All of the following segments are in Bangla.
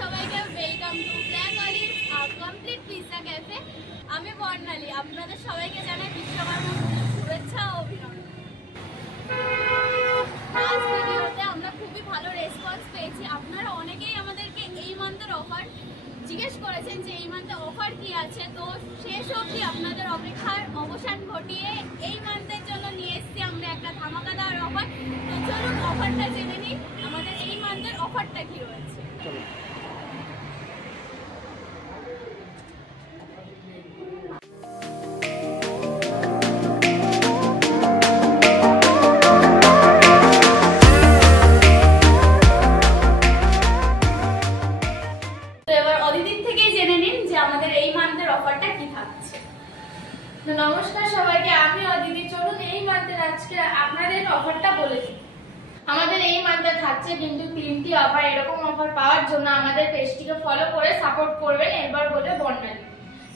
সবাইকে welcome to black olive complete pizza cafe. আমি বর্ণালী, আপনাদের সবাইকে জানাই বিশ্বকর্মা পুজোর শুভেচ্ছা ও অভিনন্দন। আজ ভিডিওতে আমরা খুবই ভালো রেসপন্স পেয়েছি। আপনারা অনেকেই আমাদেরকে এই মান্থের অফার জিজ্ঞেস করেছেন যে এই মান্থে অফার কি আছে, তো শেষ অবধি আপনাদের অপেক্ষার অবসান ঘটিয়ে এই মান্থের জন্য নিয়ে এসেছি আমরা একটা ধামাকাদার অফার। তো চলুন অফারটা জেনে নিই, আমাদের এই মান্থের অফারটা কি রয়েছে। নমস্কার সবাইকে, আমি অদিতি। চলুন এই মান্থের আজকে আপনাদের অফারটা বলে দিই। আমাদের এই মান্থে থাকছে কিন্তু 3টি অফার। এরকম অফার পাওয়ার জন্য আমাদের পেজটিকে ফলো করে সাপোর্ট করবেন। এবার বলে বর্ণালী।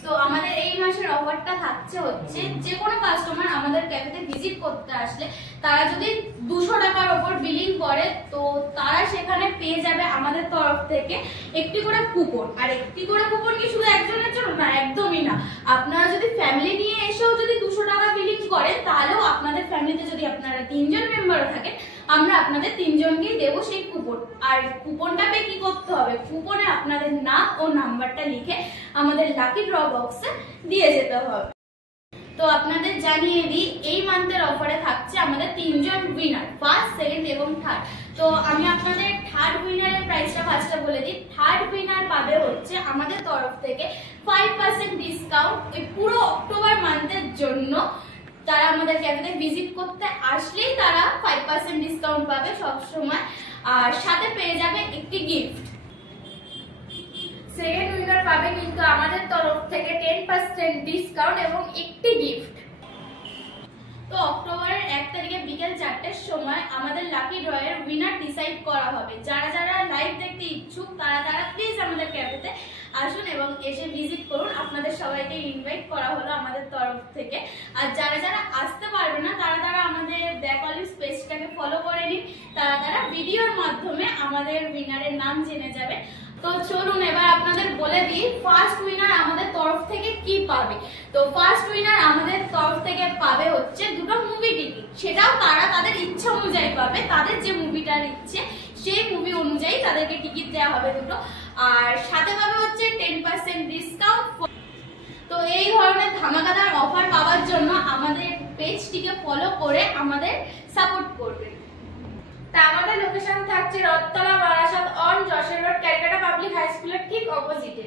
তো আমাদের এই মাসের অফারটা থাকছে হচ্ছে যে কোনো কাস্টমার আমাদের ক্যাফেতে ভিজিট করতে আসলে তারা যদি 200 টাকার ওপর বিলিং করে তো তারা সেখানে পেয়ে যাবে আমাদের তরফ থেকে একটি করে কুপন। আর একটি করে কুপন কি শুধু একজনের জন্য না, একদমই না। আপনারা যদি ফ্যামিলি নিয়ে এসেও যদি 200 টাকা বিলিং করেন তাহলেও আপনাদের ফ্যামিলিতে যদি আপনারা 3 জন মেম্বার থাকেন আমরা আপনাদের 3 জনকেই দেবো সেই কুপন। আর কুপনটা পেয়ে কি করতে হবে, কুপনে আপনাদের নাম ও নাম্বারটা লিখে আমাদের লাকি ড্র বক্সে দিয়ে যেতে হবে। তো আপনাদের জানিয়ে দিই এই মান্থের অফারে থাকছে আমাদের 3 জন উইনার, ফার্স্ট, সেকেন্ড এবং থার্ড। তো আমি আপনাদের থার্ড উইনারের প্রাইসটা ফার্স্টে বলে দিই। থার্ড উইনার পাবে হচ্ছে আমাদের তরফ থেকে 5% ডিসকাউন্ট এই পুরো অক্টোবর মান্থের জন্য। তারা আমাদের ক্যাফেতে ভিজিট করতে আসলেই তারা 5% ডিসকাউন্ট পাবে সব সময়, আর সাথে পেয়ে যাবে একটি গিফট। সেকেন্ড উইনার পাবে কিন্তু আমাদের তরফ থেকে 10% ডিসকাউন্ট এবং একটি গিফট। তো অক্টোবরের 1 তারিখে বিকেল 4টের সময় আমাদের লাকি ড্রয়ের উইনার ডিসাইড করা হবে। যারা যারা লাইভ দেখতে ইচ্ছুক তারা প্লিজ আমাদের ক্যাফেতে আসুন এবং এসে ভিজিট করুন। আপনাদের সবাইকে ইনভাইট করা হলো আমাদের তরফ থেকে। আর যারা যারা আসতে পারবে না তারা আমাদের ব্ল্যাক অলিভ পেজটাকে ফলো করে নিন। তারা ভিডিওর মাধ্যমে আমাদের উইনারের নাম জেনে যাবে। তো চলুন এবার আপনাদের বলে দিই ফার্স্ট উইনার আমাদের তরফ থেকে কি পাবে। তো ফার্স্ট উইনার আমাদের তরফ থেকে পাবে হচ্ছে 2টো মুভি টিকিট। সেটাও তারা তাদের ইচ্ছা অনুযায়ী পাবে, তাদের যে মুভিটার ইচ্ছে সেই মুভি অনুযায়ী তাদেরকে টিকিট দেওয়া হবে 2টো। আর সাথে পাবে হচ্ছে 10% ডিসকাউন্ট। তো এই ধরনের ধামাকাদার অফার পাওয়ার জন্য আমাদের পেজটিকে ফলো করে আমাদের সাপোর্ট করবেন। তা আমাদের লোকেশন থাকছে Rathtala, Barasat on Jessore road, Calcutta public high স্কুলের ঠিক অপোজিটে।